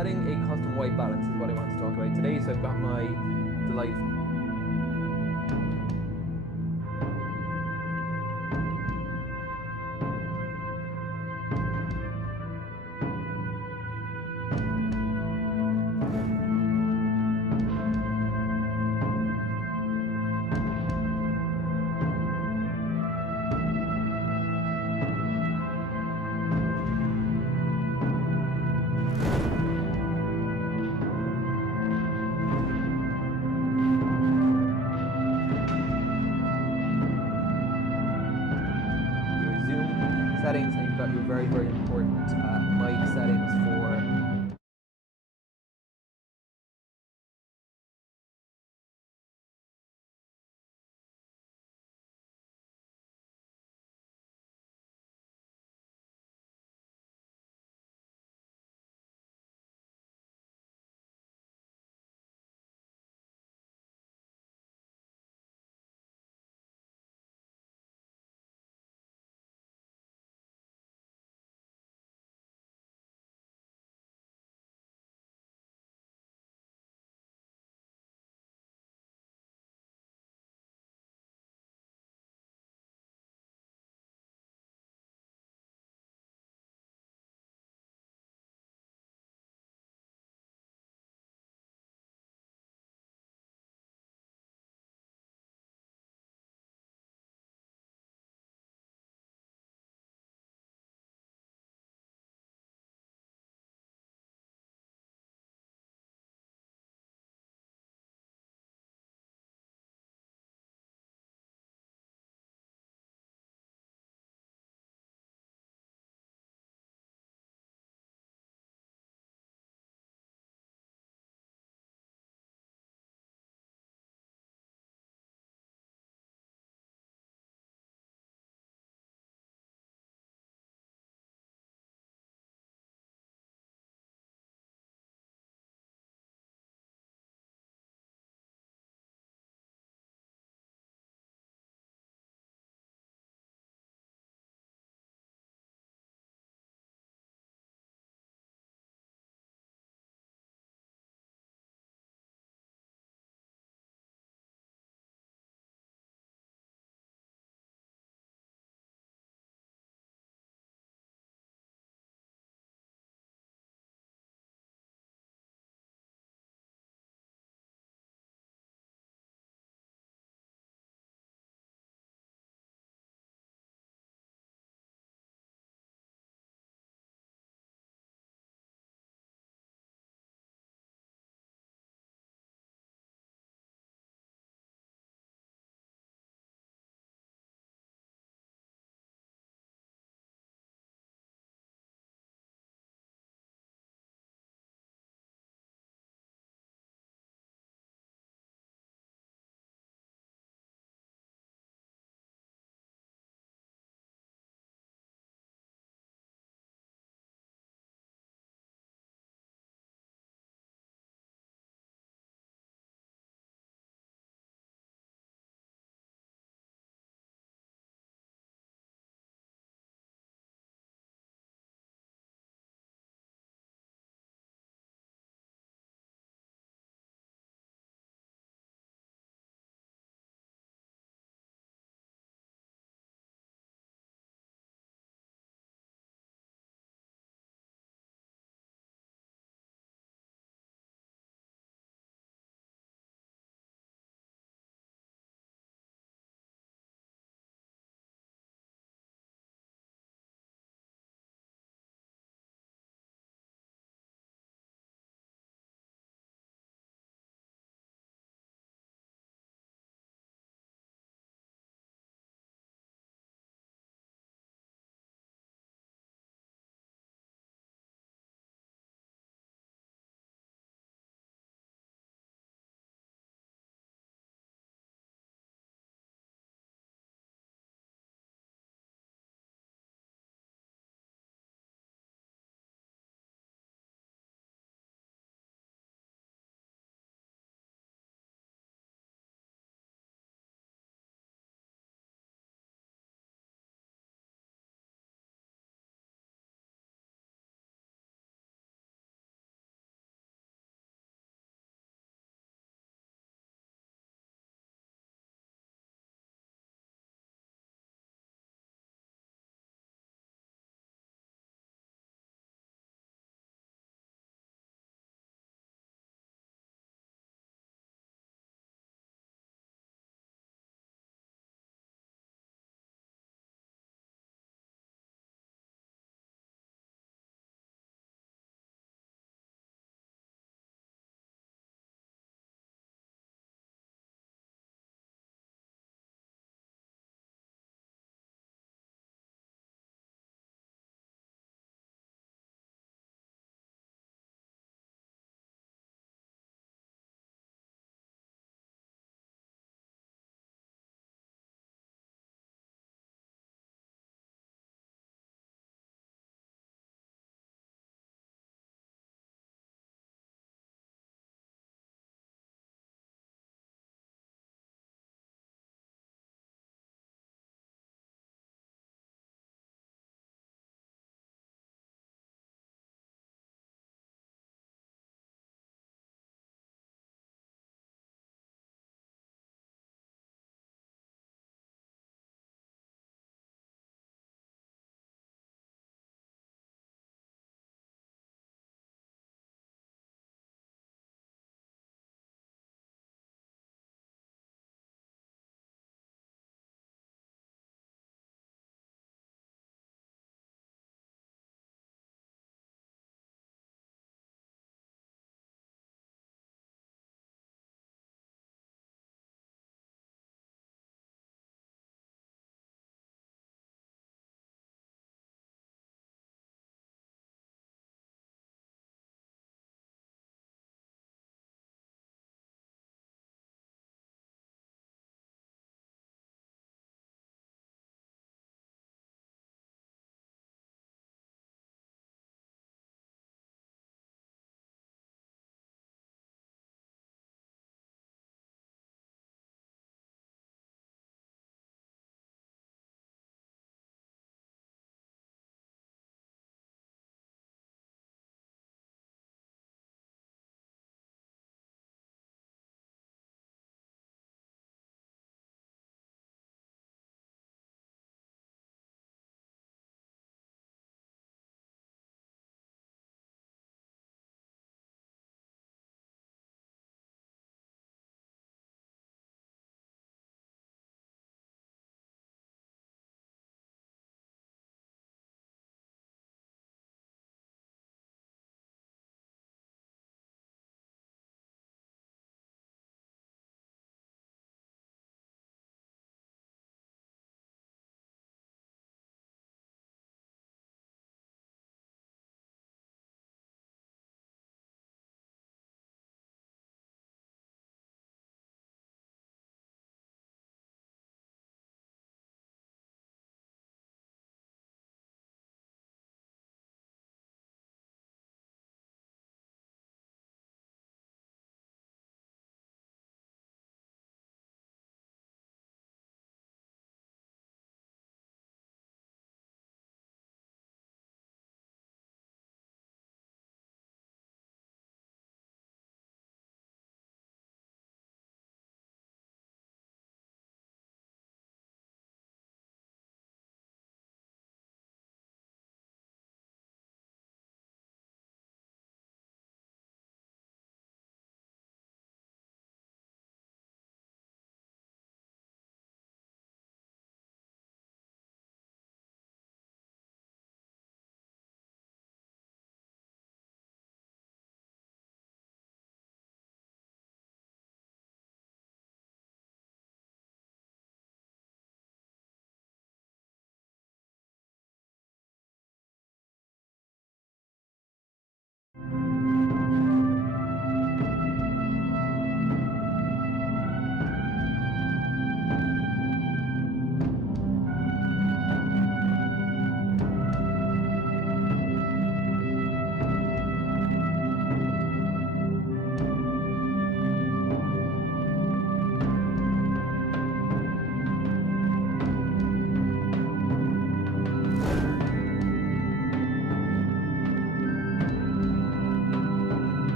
setting a custom white balance is what I want to talk about today. So I've got my delightful Zoom settings, and you've got your very, very important mic settings for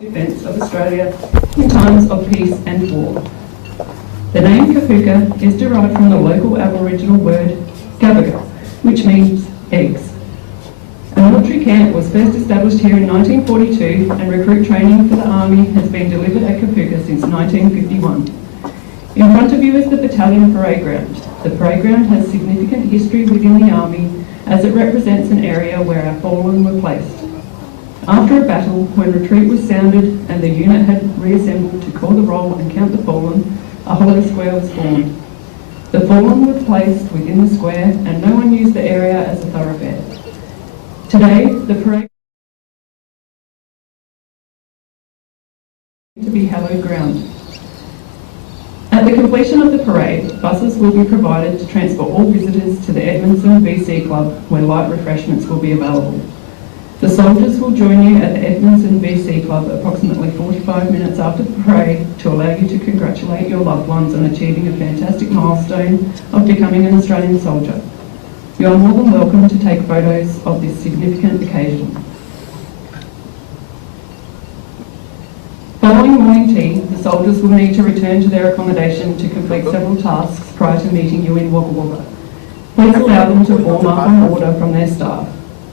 defence of Australia in times of peace and war. The name Kapooka is derived from the local Aboriginal word Kapooka, which means eggs. A military camp was first established here in 1942 and recruit training for the Army has been delivered at Kapooka since 1951. In front of you is the battalion parade ground. The parade ground has significant history within the Army as it represents an area where our fallen were placed. After a battle, when retreat was sounded and the unit had reassembled to call the roll and count the fallen, a hollow square was formed. The fallen were placed within the square and no one used the area as a thoroughfare. Today, the parade to be hallowed ground. At the completion of the parade, buses will be provided to transport all visitors to the Edmondson VC Club, where light refreshments will be available. The soldiers will join you at the Edmondson VC Club approximately 45 minutes after the parade to allow you to congratulate your loved ones on achieving a fantastic milestone of becoming an Australian soldier. You are more than welcome to take photos of this significant occasion. Following morning tea, the soldiers will need to return to their accommodation to complete several tasks prior to meeting you in Wagga Wagga. Please allow them to warm up on order from their staff.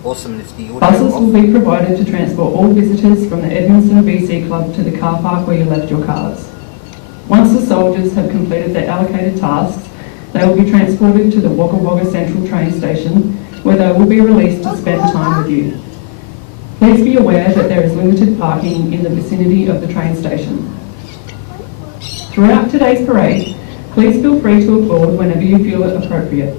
Buses will be provided to transport all visitors from the Edmondson VC Club to the car park where you left your cars. Once the soldiers have completed their allocated tasks, they will be transported to the Wagga Wagga Central train station where they will be released to spend time with you. Please be aware that there is limited parking in the vicinity of the train station. Throughout today's parade, please feel free to applaud whenever you feel it appropriate.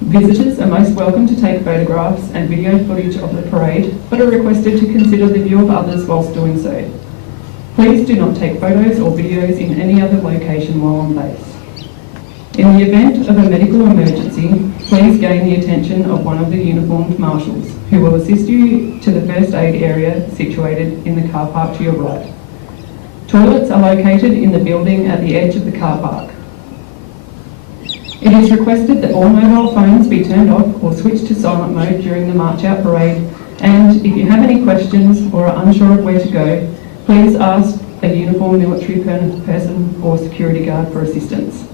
Visitors are most welcome to take photographs and video footage of the parade, but are requested to consider the view of others whilst doing so. Please do not take photos or videos in any other location while on base. In the event of a medical emergency, please gain the attention of one of the uniformed marshals, who will assist you to the first aid area situated in the car park to your right. Toilets are located in the building at the edge of the car park. It is requested that all mobile phones be turned off or switched to silent mode during the march out parade, and if you have any questions or are unsure of where to go, please ask a uniformed military person or security guard for assistance.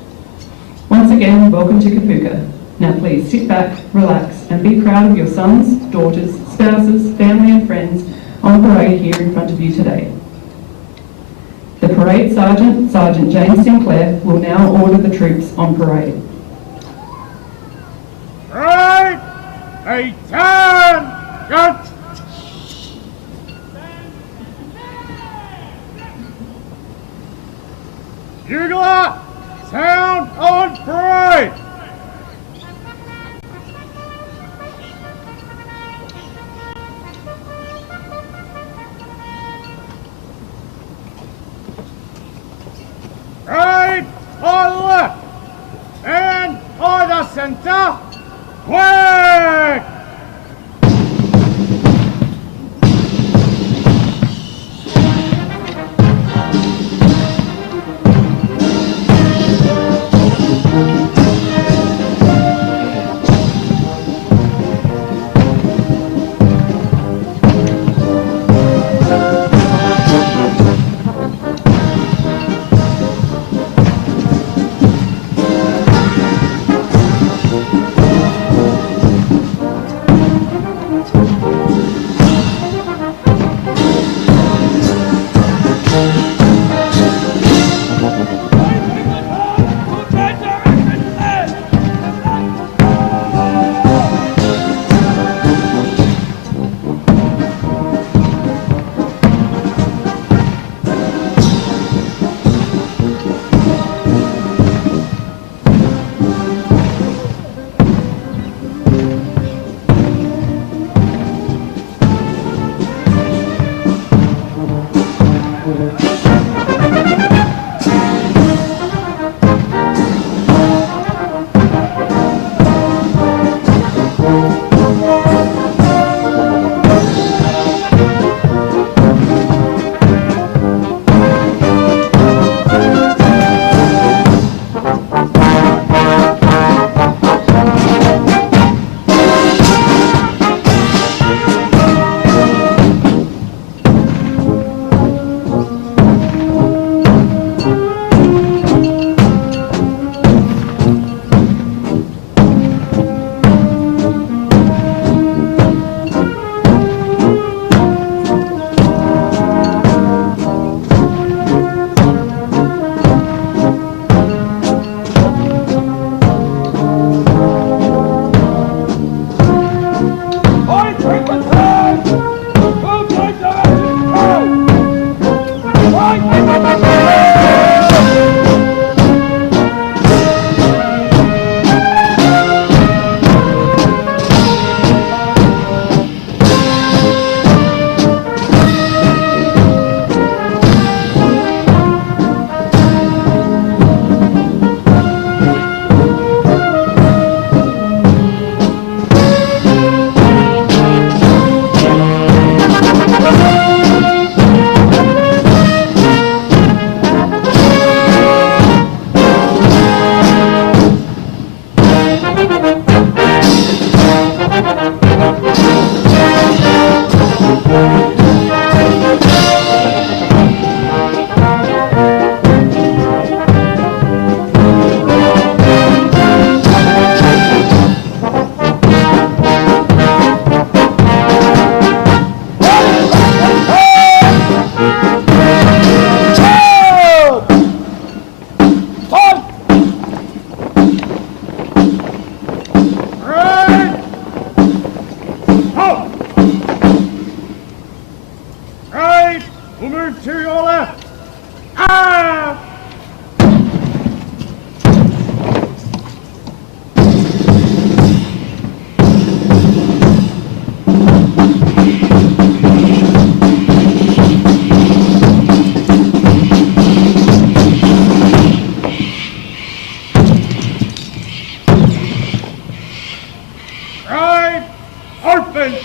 Once again, welcome to Kapooka. Now please sit back, relax and be proud of your sons, daughters, spouses, family and friends on parade here in front of you today. The Parade Sergeant, Sergeant James Sinclair, will now order the troops on parade. Parade! Attention! Bugler! Sound on parade! Parade on the left and on the centre, quick!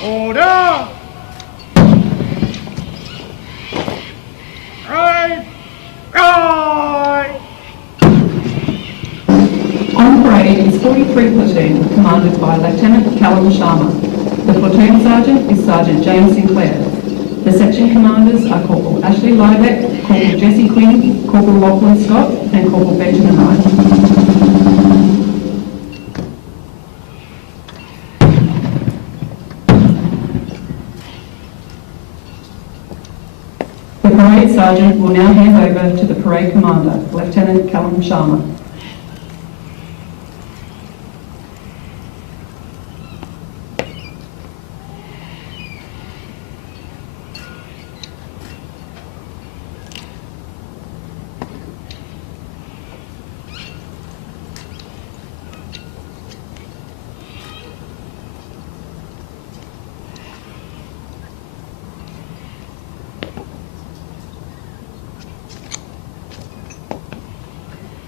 Order! Right! Right! On parade is 43 Platoon, commanded by Lieutenant Callum Sharma. The platoon sergeant is Sergeant James Sinclair. The section commanders are Corporal Ashley Liebeck, Corporal Jesse Quinn, Corporal Lachlan Scott, and Corporal Benjamin Wright. The parade sergeant will now hand over to the parade commander, Lieutenant Callum Sharma.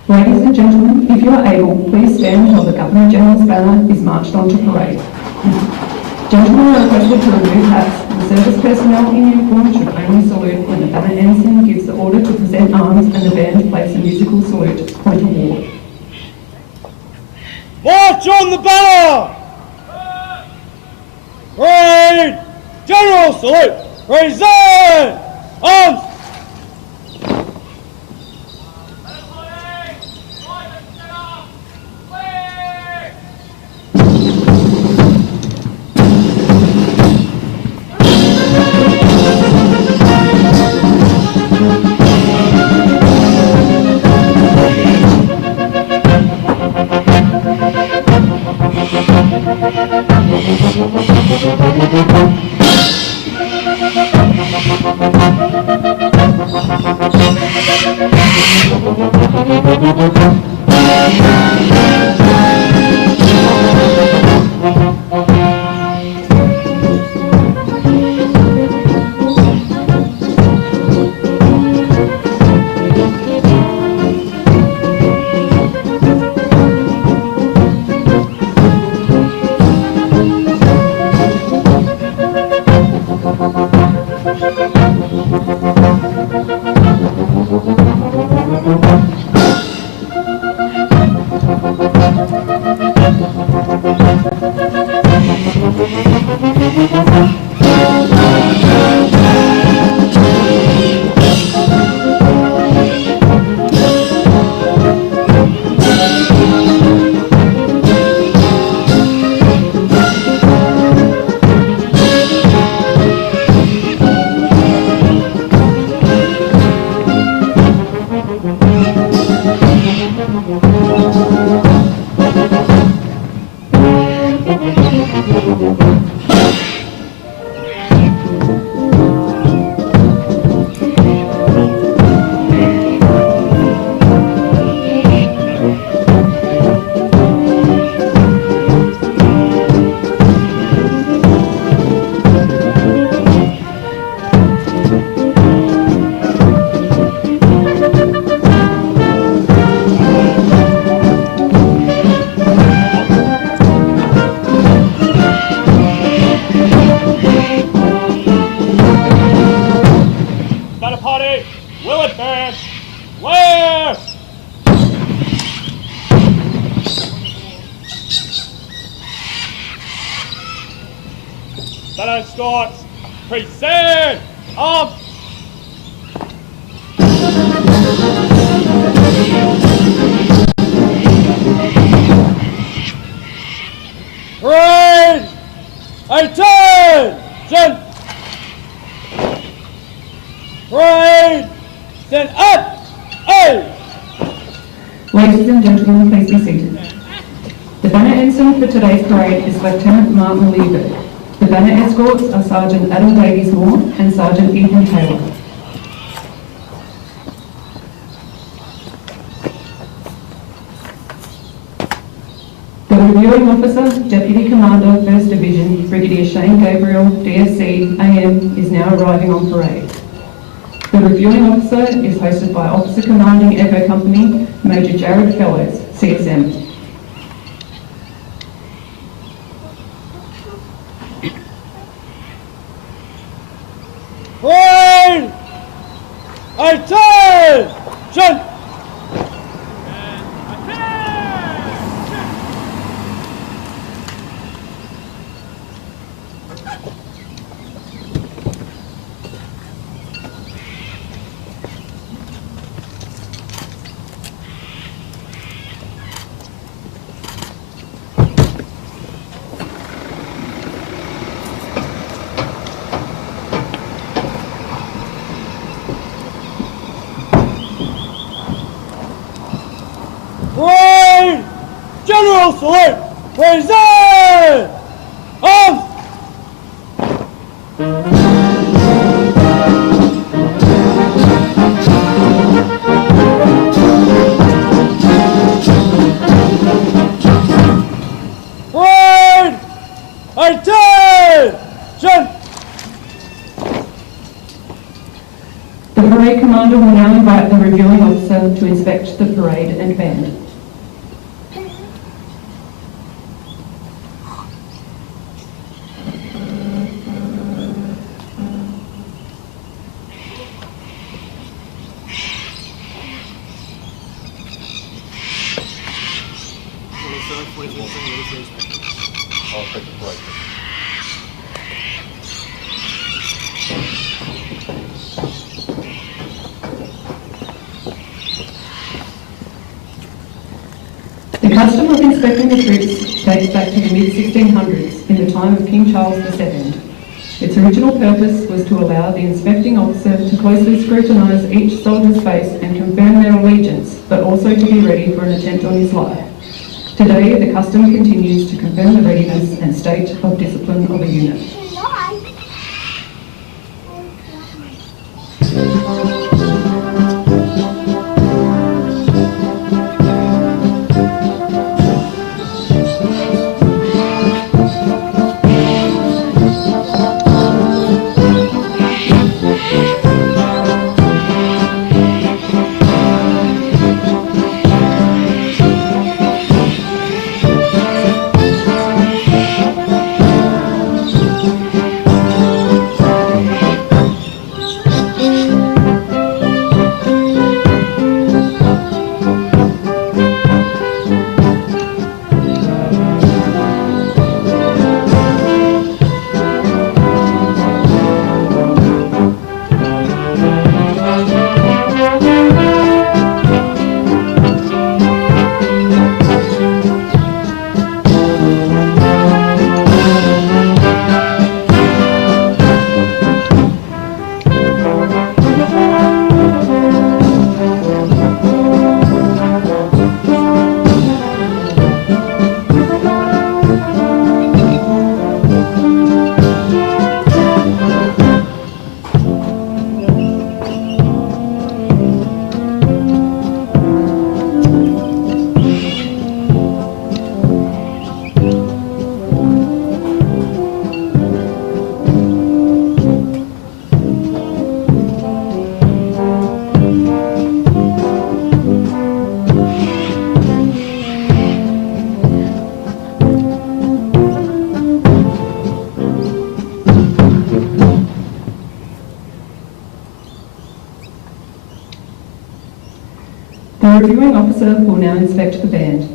Ladies and gentlemen, if you are able, please stand while the Governor-General's banner is marched onto parade. Gentlemen are requested to remove hats. The service personnel in uniform should only salute when the banner ensign gives the order to present arms and the band plays a musical salute, point of war. March on the banner! Parade! General salute! Present! Arms! Banner starts. Present. Arms. Parade. Attention. Parade. Stand up. Hey. Ladies and gentlemen, please be seated. The banner ensign for today's parade is Lieutenant Martin Lieber. The banner escorts are Sergeant Adam Davies-Moore and Sergeant Ethan Taylor. The reviewing officer, Deputy Commander, 1st Division, Brigadier Shane Gabriel, DSC, AM, is now arriving on parade. The reviewing officer is hosted by Officer Commanding Echo Company, Major Jared Fellows, CSM. General salute! Present! Arms! Parade! Attention! The parade commander will now invite the reviewing officer to inspect the parade and band. I'll take the break. The custom of inspecting the troops dates back to the mid-1600s, in the time of King Charles II. Its original purpose was to allow the inspecting officer to closely scrutinise each soldier's face and confirm their allegiance, but also to be ready for an attempt on his life. Today, the custom continues to confirm the readiness and state of discipline of a unit. The reviewing officer will now inspect the band.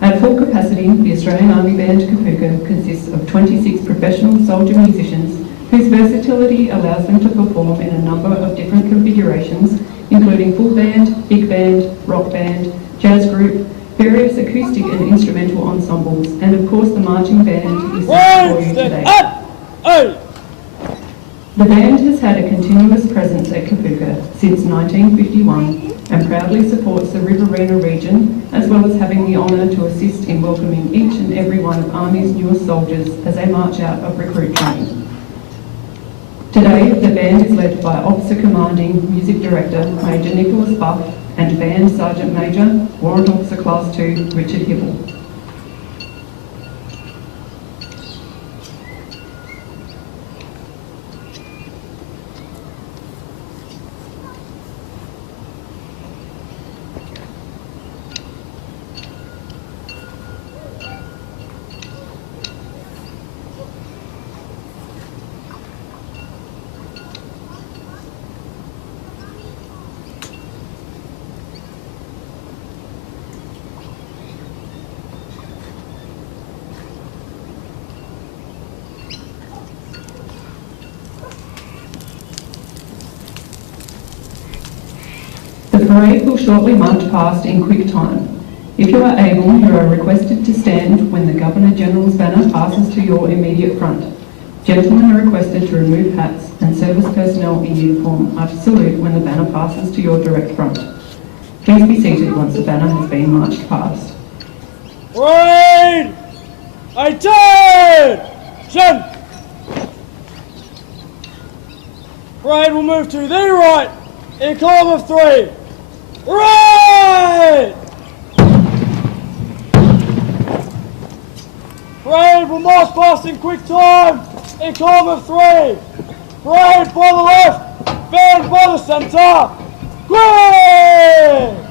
At full capacity, the Australian Army Band Kapooka consists of 26 professional soldier musicians whose versatility allows them to perform in a number of different configurations, including full band, big band, rock band, jazz group, various acoustic and instrumental ensembles, and of course the marching band is set for you today. The band has had a continuous presence at Kapooka since 1951 and proudly supports the Riverina region, as well as having the honour to assist in welcoming each and every one of Army's newest soldiers as they march out of recruit training. Today, the band is led by Officer Commanding Music Director Major Nicholas Buff and Band Sergeant Major, Warrant Officer Class 2, Richard Hibble. The parade will shortly march past in quick time. If you are able, you are requested to stand when the Governor-General's banner passes to your immediate front. Gentlemen are requested to remove hats, and service personnel in uniform are to salute when the banner passes to your direct front. Please be seated once the banner has been marched past. Right. Attention! Parade will move to the right in column of 3. Right! Parade will march past in quick time in column of 3. Parade by the left, band by the centre. Quick!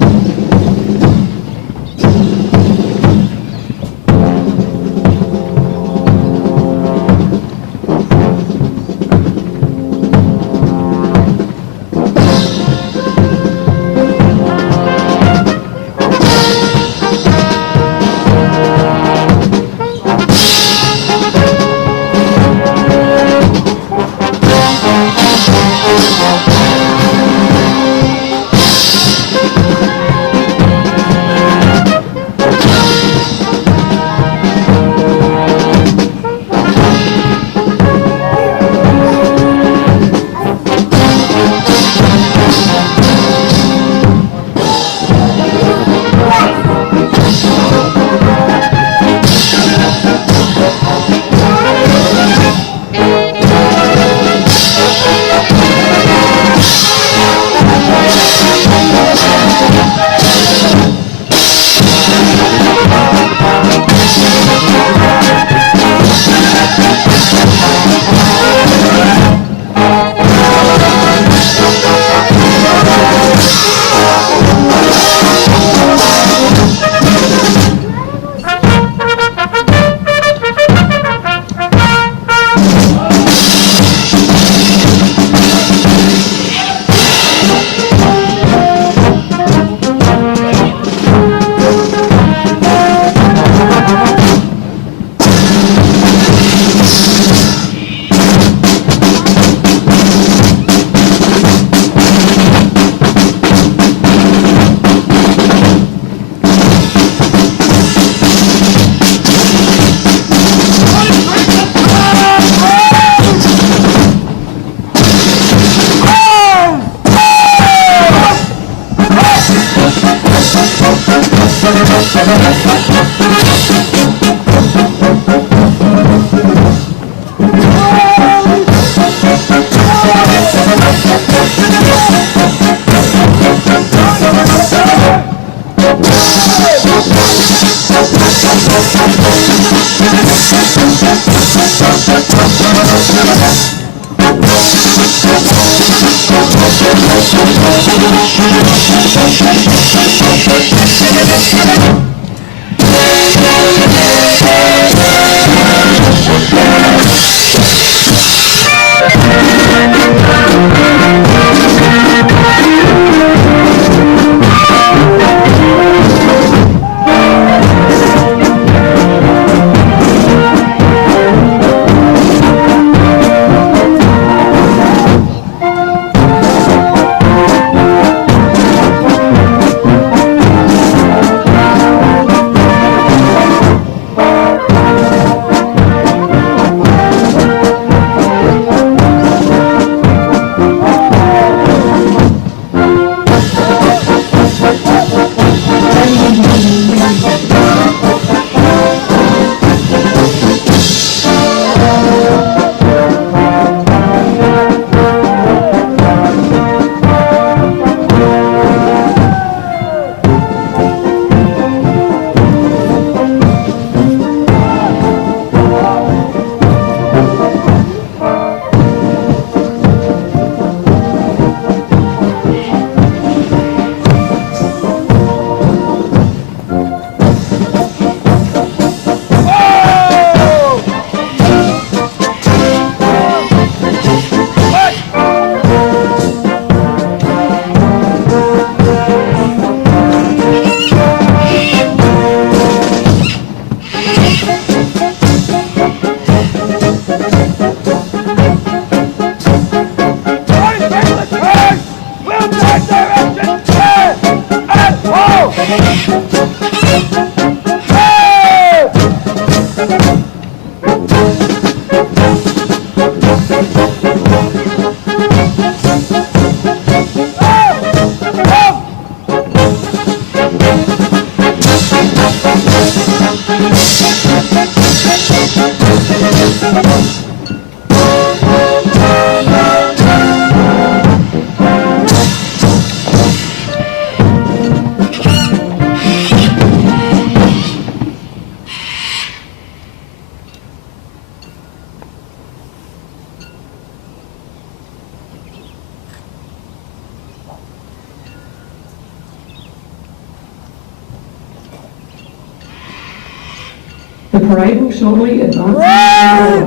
The parade will shortly advance Parade!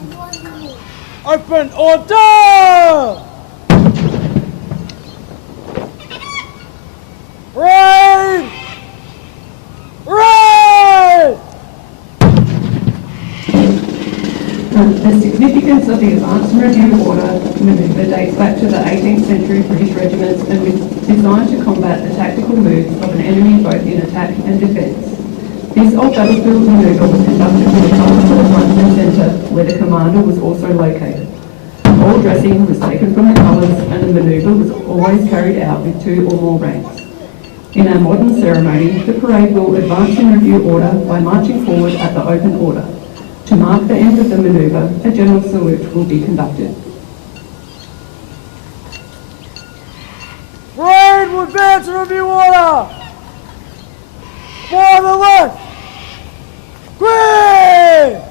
in order. Open order! Parade! Parade! The significance of the advance and review order manoeuvre dates back to the 18th century British regiments and was designed to combat the tactical moves of an enemy both in attack and defence. This old battlefield manoeuvre was conducted with a colour to the front and centre, where the commander was also located. All dressing was taken from the colours and the manoeuvre was always carried out with 2 or more ranks. In our modern ceremony, the parade will advance in review order by marching forward at the open order. To mark the end of the manoeuvre, a general salute will be conducted. Parade will advance in review order! For the left! Green!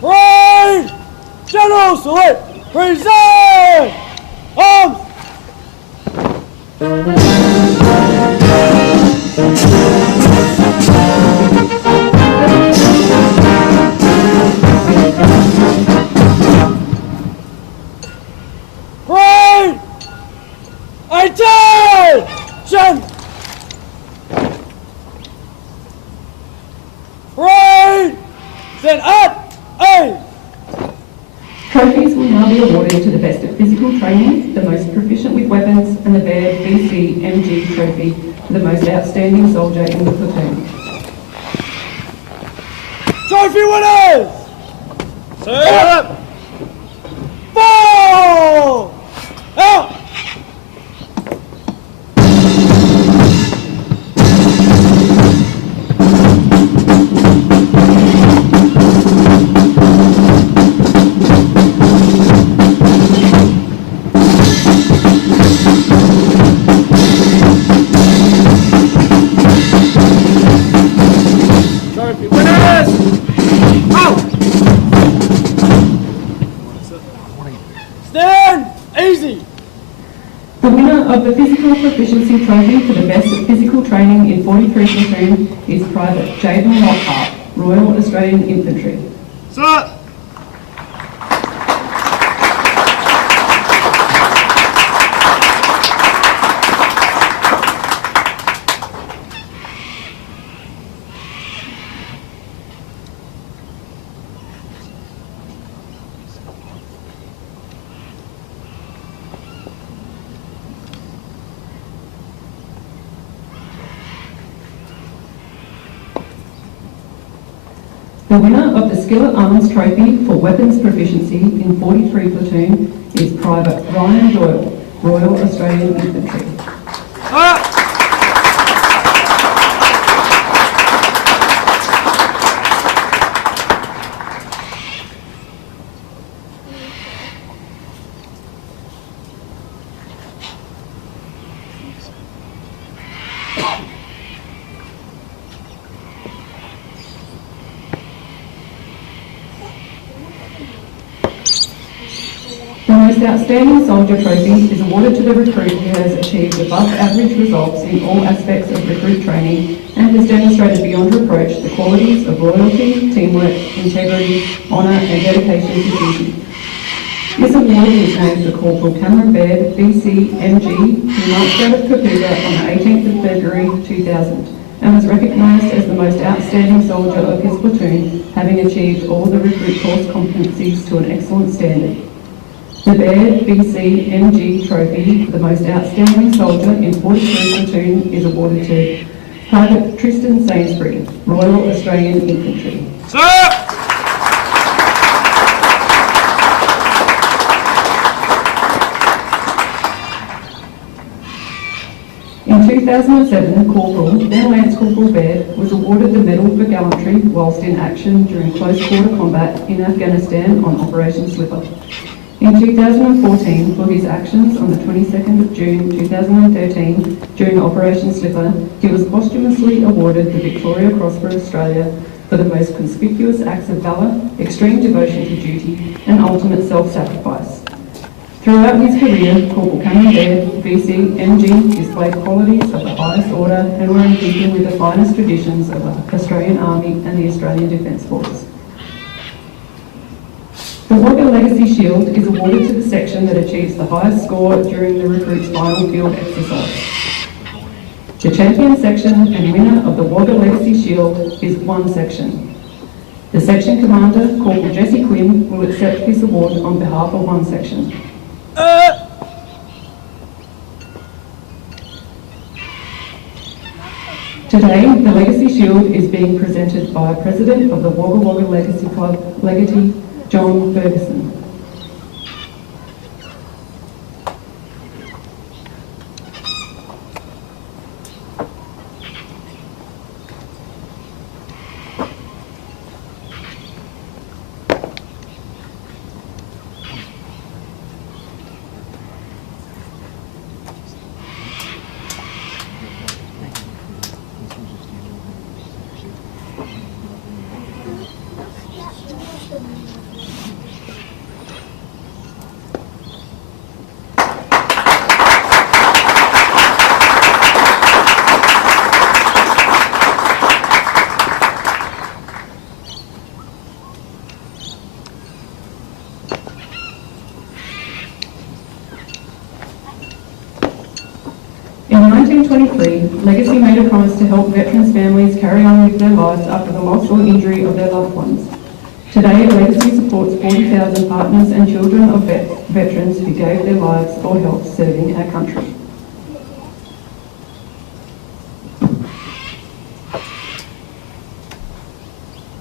Parade! General salute! Present! Arms! Parade! Attention! Parade! Then at A! Trophies will now be awarded to the best at physical training, the most proficient with weapons, and the Baird BC trophy for the most outstanding soldier in the platoon. Trophy winners! Set up! Fall! Out! Trophy winners! Out! Stand easy! The winner of the Physical Proficiency Trophy for the best at physical training in 43 Platoon is Private Jaden Lockhart, Royal Australian Infantry. Sir! The winner of the Skillet Arms Trophy for Weapons Proficiency in 43 Platoon is Private Ryan Doyle, Royal Australian Infantry. The Most Outstanding Soldier Trophy is awarded to the recruit who has achieved above average results in all aspects of recruit training and has demonstrated beyond reproach the qualities of loyalty, teamwork, integrity, honour and dedication to duty. This award is named for Corporal Cameron Baird, BC, MG, who marched out of Kapooka on the 18th of February 2000 and was recognised as the most outstanding soldier of his platoon, having achieved all the recruit course competencies to an excellent standard. The Baird BC MG Trophy for the most outstanding soldier in 43 Platoon is awarded to Private Tristan Sainsbury, Royal Australian Infantry. Sir! In 2007, Corporal, then Lance Corporal Baird, was awarded the Medal for Gallantry whilst in action during close quarter combat in Afghanistan on Operation Slipper. In 2014, for his actions on the 22nd of June 2013 during Operation Slipper, he was posthumously awarded the Victoria Cross for Australia for the most conspicuous acts of valour, extreme devotion to duty, and ultimate self-sacrifice. Throughout his career, Corporal Cameron Baird, VC, MG, displayed qualities of the highest order and were in keeping with the finest traditions of the Australian Army and the Australian Defence Force. The Wagga Legacy Shield is awarded to the section that achieves the highest score during the recruit's final field exercise. The champion section and winner of the Wagga Legacy Shield is one section. The section commander, Corporal Jesse Quinn, will accept this award on behalf of one section. Today, the Legacy Shield is being presented by President of the Wagga Wagga Legacy Club, Legatee John Ferguson. In 1923, Legacy made a promise to help veterans' families carry on with their lives after the loss or injury of their loved ones. Today, Legacy supports 40,000 partners and children of veterans who gave their lives or help serving our country.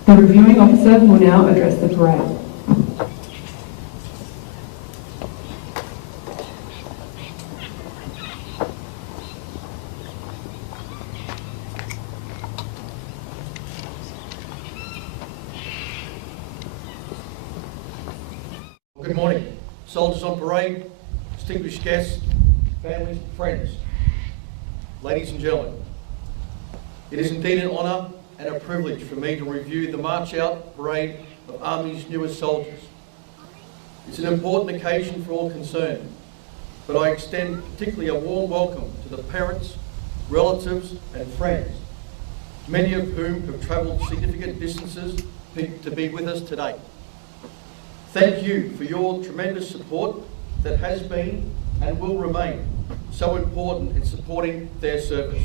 The reviewing officer will now address the parade. Good morning, soldiers on parade, distinguished guests, families, friends, ladies and gentlemen. It is indeed an honour and a privilege for me to review the March Out parade of Army's newest soldiers. It's an important occasion for all concerned, but I extend particularly a warm welcome to the parents, relatives and friends, many of whom have travelled significant distances to be with us today. Thank you for your tremendous support that has been and will remain so important in supporting their service.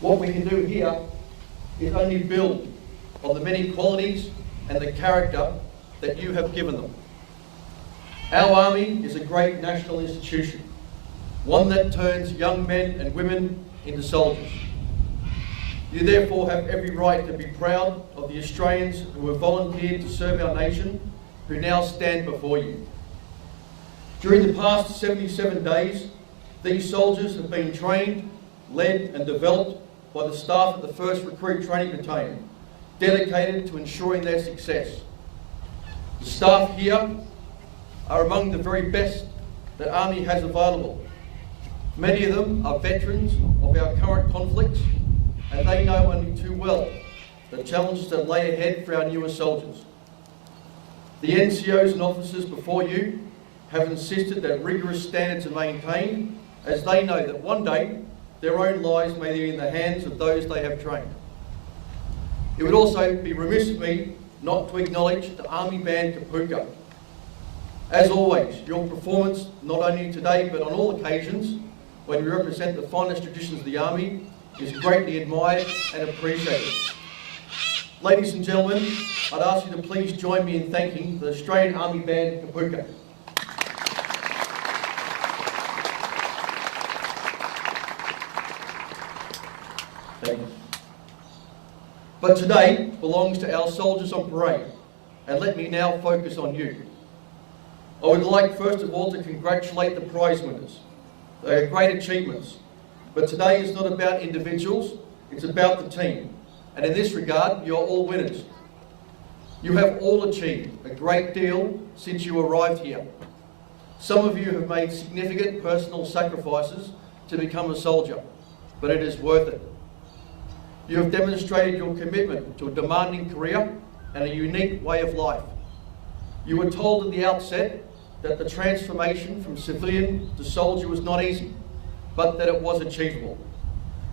What we can do here is only build on the many qualities and the character that you have given them. Our Army is a great national institution, one that turns young men and women into soldiers. You therefore have every right to be proud of the Australians who have volunteered to serve our nation, who now stand before you. During the past 77 days, these soldiers have been trained, led and developed by the staff of the 1st Recruit Training Battalion, dedicated to ensuring their success. The staff here are among the very best that Army has available. Many of them are veterans of our current conflicts, and they know only too well the challenges that lay ahead for our newer soldiers. The NCOs and officers before you have insisted that rigorous standards are maintained, as they know that one day their own lives may be in the hands of those they have trained. It would also be remiss of me not to acknowledge the Army Band Kapooka. As always, your performance, not only today but on all occasions, when we represent the finest traditions of the Army, is greatly admired and appreciated. Ladies and gentlemen, I'd ask you to please join me in thanking the Australian Army Band Kapooka. Thank you. But today belongs to our soldiers on parade, and let me now focus on you. I would like first of all to congratulate the prize winners. They are great achievements, but today is not about individuals, it's about the team. And in this regard, you're all winners. You have all achieved a great deal since you arrived here. Some of you have made significant personal sacrifices to become a soldier, but it is worth it. You have demonstrated your commitment to a demanding career and a unique way of life. You were told at the outset that the transformation from civilian to soldier was not easy, but that it was achievable.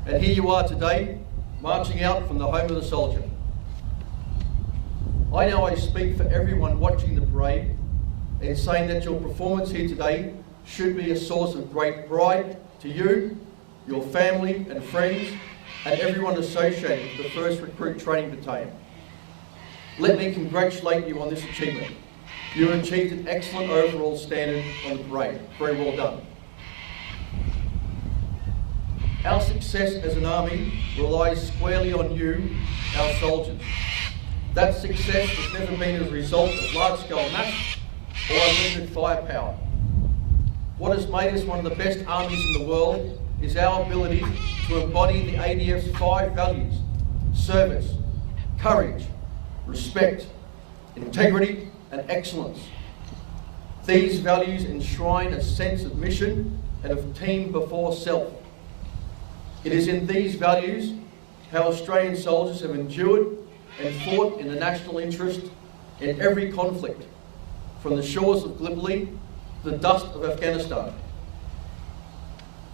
And here you are today, marching out from the home of the soldier. I know I speak for everyone watching the parade in saying that your performance here today should be a source of great pride to you, your family and friends, and everyone associated with the 1st Recruit Training Battalion. Let me congratulate you on this achievement. You have achieved an excellent overall standard on the parade. Very well done. Our success as an army relies squarely on you, our soldiers. That success has never been as a result of large-scale mass or unlimited firepower. What has made us one of the best armies in the world is our ability to embody the ADF's 5 values: service, courage, respect, integrity, and excellence. These values enshrine a sense of mission and of team before self. It is in these values how Australian soldiers have endured and fought in the national interest in every conflict, from the shores of Gallipoli to the dust of Afghanistan.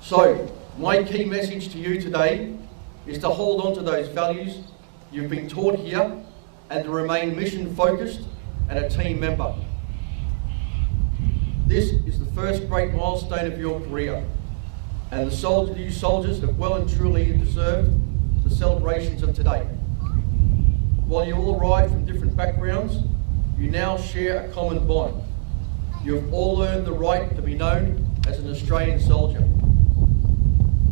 So, my key message to you today is to hold on to those values you've been taught here and to remain mission focused and a team member. This is the first great milestone of your career, and you soldiers have well and truly deserved the celebrations of today. While you all arrive from different backgrounds, you now share a common bond. You have all earned the right to be known as an Australian soldier.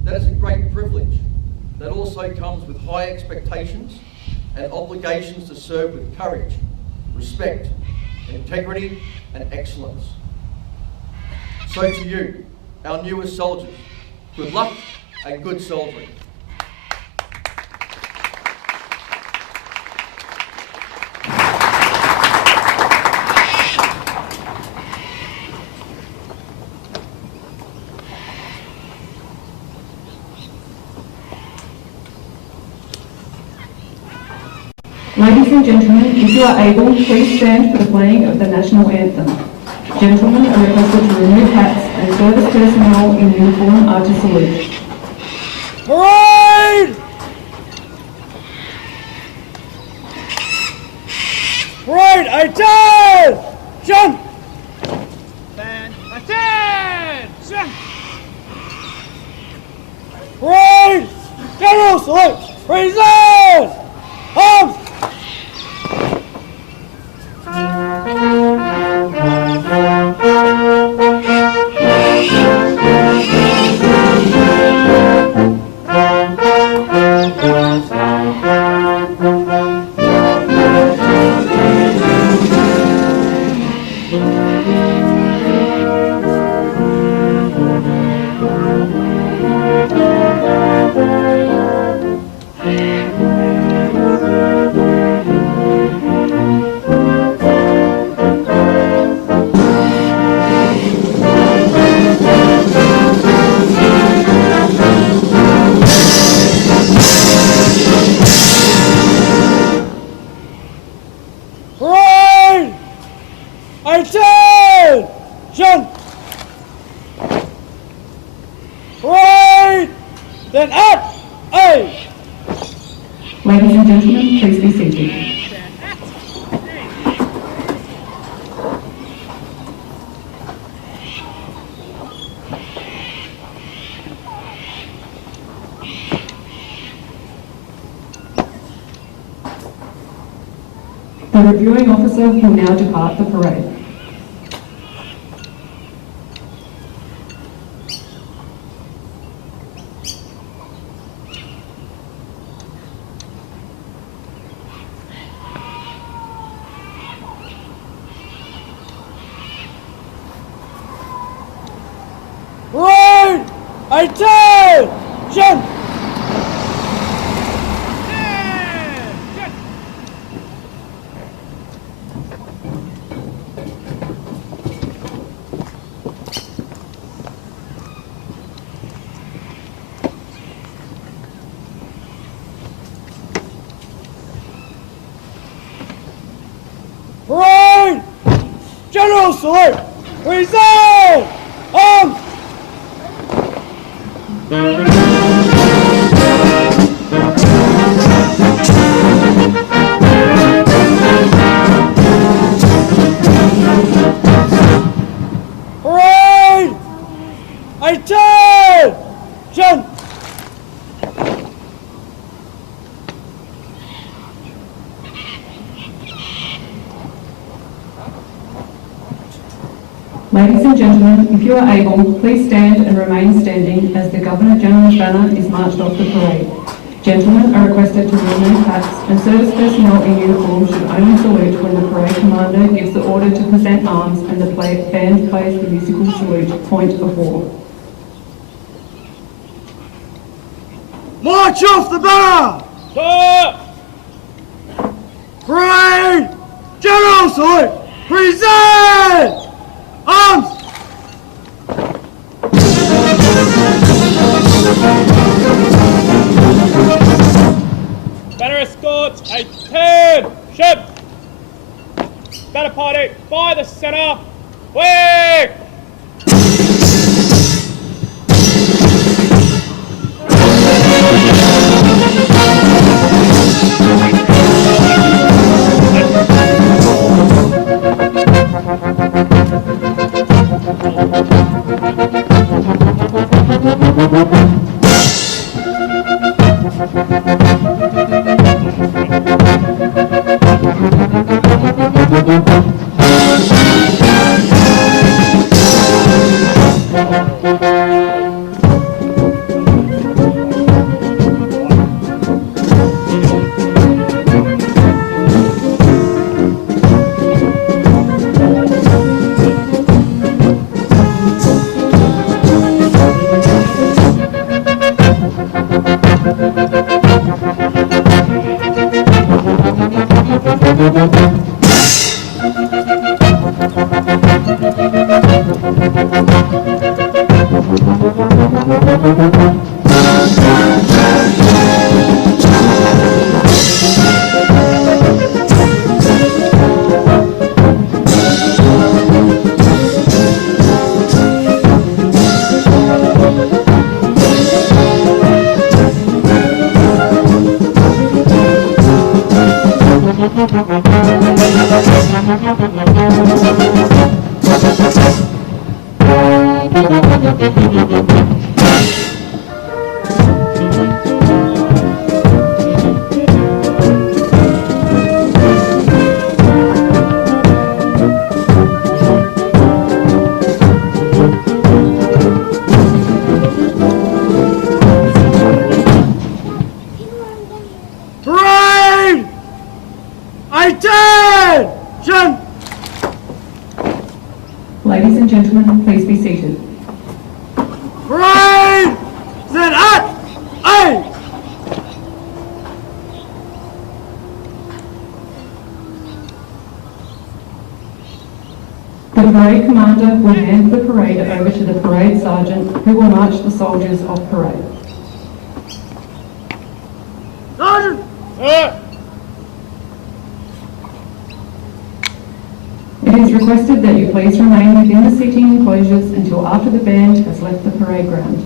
That is a great privilege that also comes with high expectations and obligations to serve with courage, respect, integrity, and excellence. So to you, our newest soldiers, good luck and good soldiering. Ladies and gentlemen, if you are able, please stand for the playing of the national anthem. Gentlemen are requested to remove hats and service personnel in uniform are to salute. Parade! Parade, attention! Attention! Parade! General salute! Present! Arms! Parade! Attention! Parade! Then at A! Ladies and gentlemen, please be seated. The reviewing officer will now depart the parade. Parade! Attention! salute! Present! Arms! Parade! Attention! Ladies and gentlemen, if you are able, please stand and remain standing as the Governor-General's banner is marched off the parade. Gentlemen are requested to remove hats, and service personnel in uniform should only salute when the parade commander gives the order to present arms and the band plays the musical salute, point of war. March off the banner! Sir! Parade! General salute! Present! Arms! Banner escorts, attention! Banner party by the centre, wing! Parade! Attention! Ladies and gentlemen, please be seated. Parade! Then at A! The parade commander will hand the parade over to the parade sergeant, who will march the soldiers off parade. Sergeant! It is requested that you please remain within the seating enclosures until after the band has left the parade ground.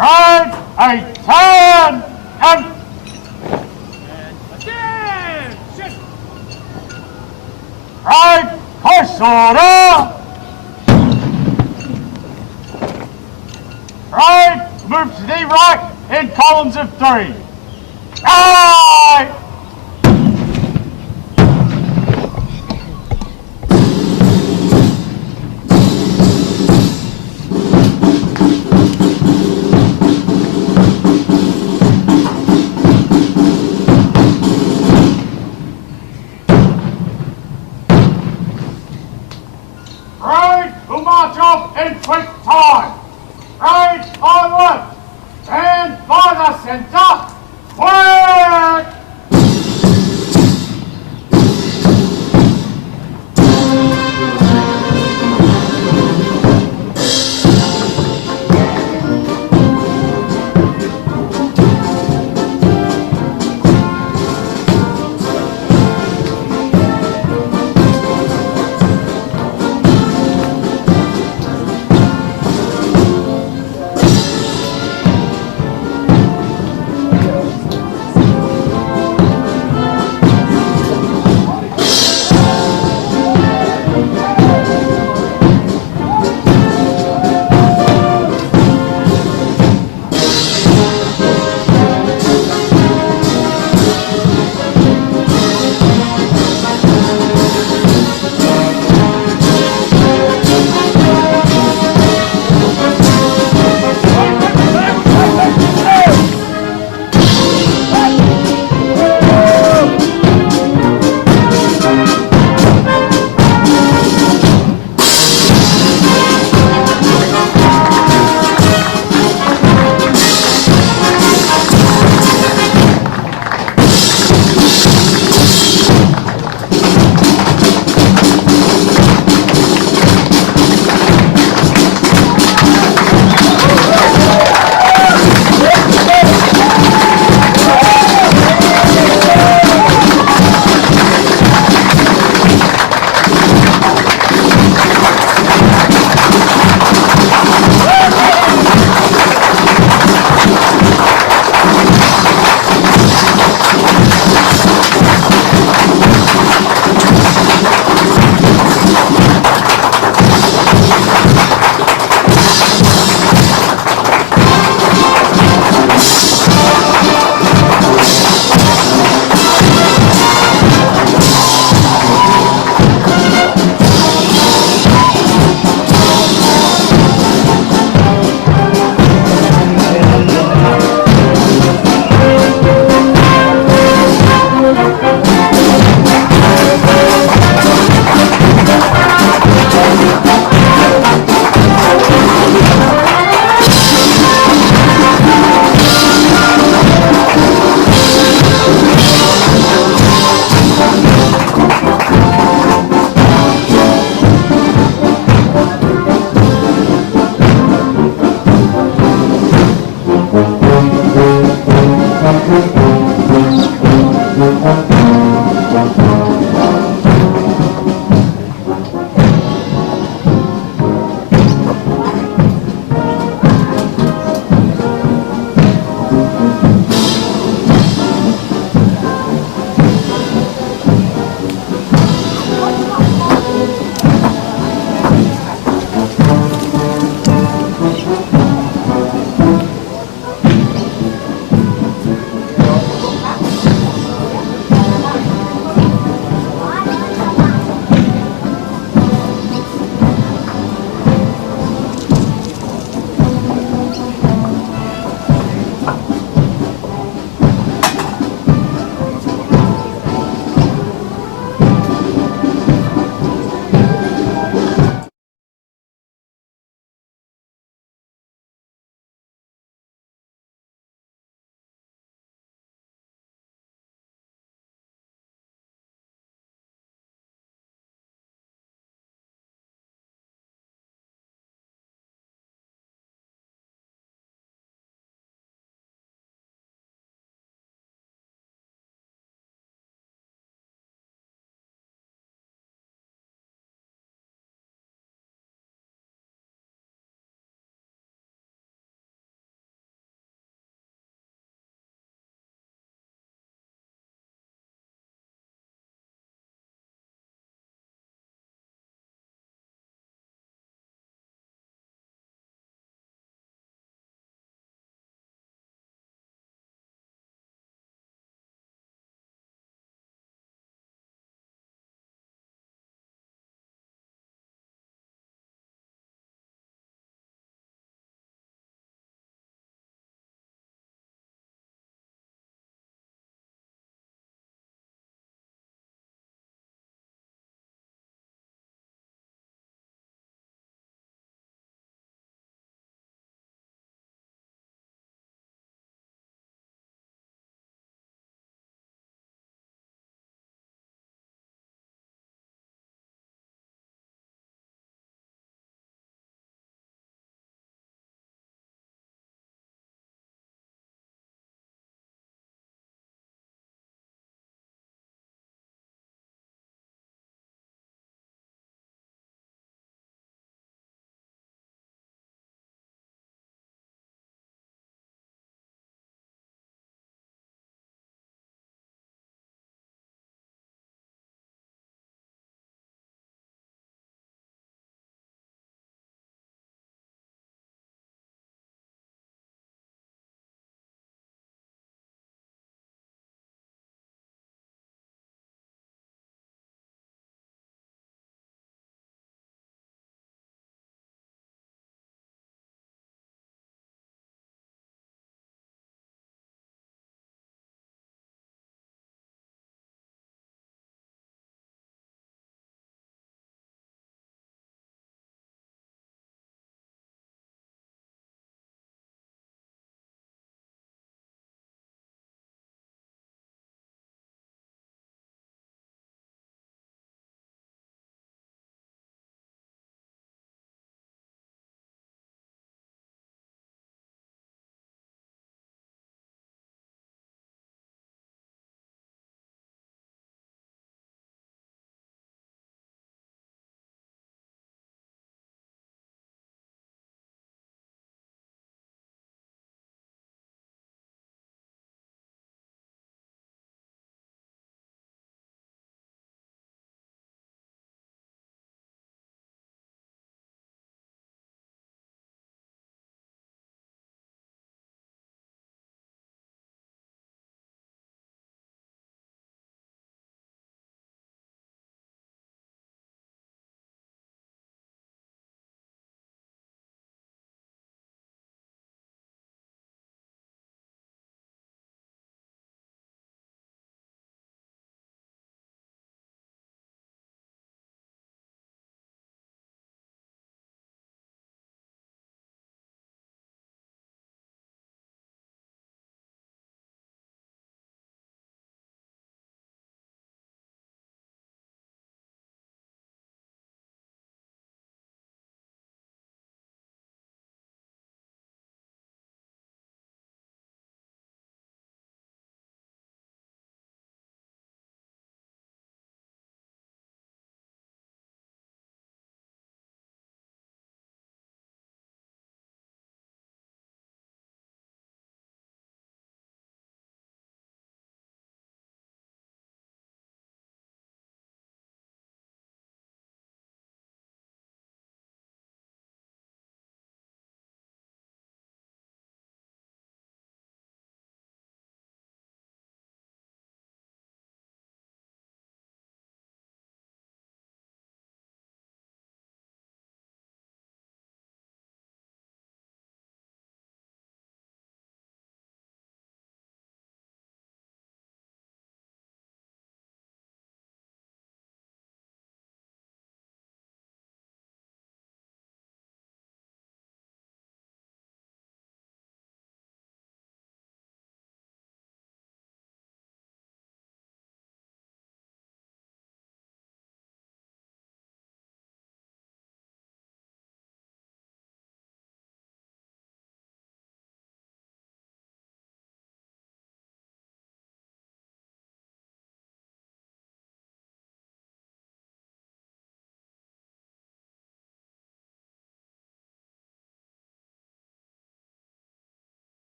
Right, attention! Attention! Right, course order! Right, move to the right in columns of 3. Ah!